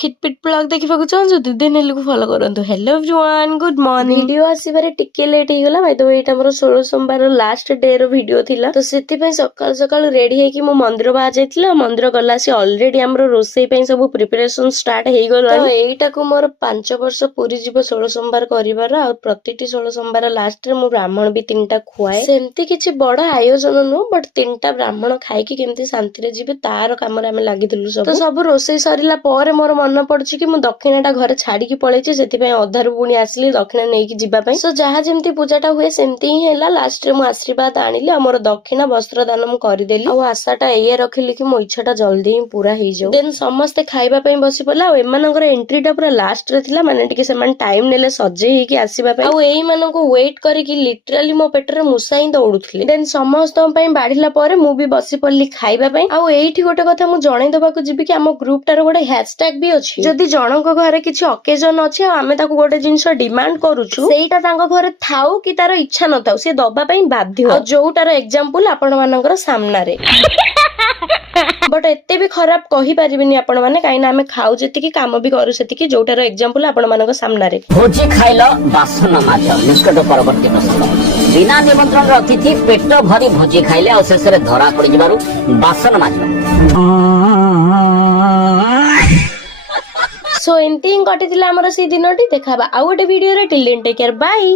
ଖିଟପିଟ blog ଦେଖିବାକୁ ଚାହୁଁଛନ୍ତି ଦେନ୍ ହେଲେ ଫଲୋ କରନ୍ତୁ। Hello everyone, good morning. Video ଆସିବାରେ ଟିକେ ଲେଟ୍ ହେଇଗଲା। ବାଇ ଦ ୱେ ଏଇଟା ଆମର 16 ସୋମବାର ଲାଷ୍ଟ ଡେ ର ଭିଡିଓ ଥିଲା, ତ ସେଥିପାଇଁ ସକାଳୁ ସକାଳୁ ରେଡି ହେଇକି ମୁଁ ମନ୍ଦିର ବାହାରି ଯାଇଥିଲି। ମନ୍ଦିର ଗଲା ଆସି ଅଲରେଡି ଆମର ରୋଷେଇ ପାଇଁ ସବୁ ପ୍ରିପାରେସନ ଷ୍ଟାର୍ଟ ହେଇଗଲାଣି। ତ ଏଇଟାକୁ ମୋର 5 ବର୍ଷ ପୁରୀ ଯିବ 16 ସୋମବାର କରିବାର। ଆଉ ପ୍ରତିଟି 16 ସୋମବାର ଲାଷ୍ଟରେ ମୁଁ ବ୍ରାହ୍ମଣ ବି 3ଟା ଖୁଆଏ। ସେମିତି କିଛି ବଡ ଆୟୋଜନ ନୁହଁ, ବଟ 3ଟା ବ୍ରାହ୍ମଣ ଖାଇକି କେମିତି ଶାନ୍ତିରେ ଯିବେ ତାର କାମରେ ଆମେ ଲାଗିଥିଲୁ ସବୁ। ତ ସବୁ ରୋଷେଇ ସରିଲା ପରେ ମୋର ମନେ ପଡୁଛି କି ମୁଁ ଦକ୍ଷିଣାଟା ଘରେ ଛାଡିକି ପଳେଇଛି, ସେଥିପାଇଁ ଅଧାରୁ ପୁଣି ଆସିଲି ଦକ୍ଷିଣା ନେଇକି ଯିବା ପାଇଁ। ସୋ ଯାହା ଯେମିତି ପୂଜାଟା ହୁଏ ସେମିତି ହିଁ ହେଲା। ଲାଷ୍ଟରେ ମୁଁ ଆଶୀର୍ବାଦ ଆଣିଲି ଆଉ ମୋର ଦକ୍ଷିଣା ବସ୍ତ୍ର ଦାନ ମୁଁ କରିଦେଲି। ଆଉ ଆଶାଟା ଏଇଆ ରଖିଲି କି ମୋ ଇଚ୍ଛାଟା ଜଲ୍ଦି ହିଁ ପୁରା ହେଇଯାଉ। ଦେନ୍ ସମସ୍ତେ ଖାଇବା ପାଇଁ ବସି ପଡିଲା। ଆଉ ଏମାନଙ୍କର ଏଣ୍ଟ୍ରିଟା ପୁରା ଲାଷ୍ଟରେ ଥିଲା, ମାନେ ଟିକେ ସେମାନେ ଟାଇମ ନେଲେ ସଜେଇ ହେଇକି ଆସିବା ପାଇଁ। ଆଉ ଏଇମାନଙ୍କୁ ୱେଟ୍ କରିକି ଲିଟରାଲି ମୋ ପେଟରେ ମୂଷା ହିଁ ଦୌଡୁଥିଲେ। ଦେନ୍ ସମସ୍ତଙ୍କ ପାଇଁ ବାଢିଲା ପରେ ମୁଁ ବି ବସି ପଡିଲି ଖାଇବା ପାଇଁ। ଆଉ ଏଇଠି ଗୋଟେ କଥା ମୁଁ ଜଣେଇଦବାକୁ ଯିବି କି ଆମ ଗ୍ରୁପଟାର ଗୋଟେ ହ୍ୟାଶଟ୍ୟାଗ ବି ଅଛି। ଯଦି ଜଣଙ୍କ ଘରେ କିଛି ଅକେଜନ ଅଛି ଆଉ ଆମେ ତାକୁ ଗୋଟେ ଜିନିଷ ଡିମାଣ୍ଡ କରୁଛୁ, ସେଇଟା ତାଙ୍କ ଘରେ ଥାଉ କି ତାର ଇଚ୍ଛା ନଥାଉ, ସେ ଦବା ପାଇଁ ବାଧ୍ୟ। ଆଉ ଯୋଉଟାର ଏକ୍ସାମ୍ପଲ ଆପଣ ମାନଙ୍କର ସାମ୍ନାରେ। ବଟ ଏତେ ବି ଖରାପ କହିପାରିବିନି ଆପଣ ମାନେ, କାହିଁକିନା ଆମେ ଖାଉ ଯେତିକି କାମ ବି କରୁ ସେତିକି, ଯୋଉଟାର ଏକ୍ସାମ୍ପଲ ଆପଣ ମାନଙ୍କ ସାମ୍ନାରେ। ଭୋଜି ଖାଇଲ ବାସନ ମାଜ ନିଷ୍କଟ ପରବର୍ତ୍ତୀ ପ୍ରଶ୍ନ। ବିନା ନିମନ୍ତ୍ରଣର ଅତିଥି ପେଟ ଭରି ଭୋଜି ଖାଇଲେ ଆଉ ଶେଷରେ ଧରା ପଡିଯିବାରୁ ବାସନ ମାଜ। ସୋ ଏମିତି ହିଁ କଟିଥିଲା ଆମର ସେଇ ଦିନଟି। ଦେଖାବା ଆଉ ଗୋଟେ ଭିଡିଓରେ। Till then take care, Bai.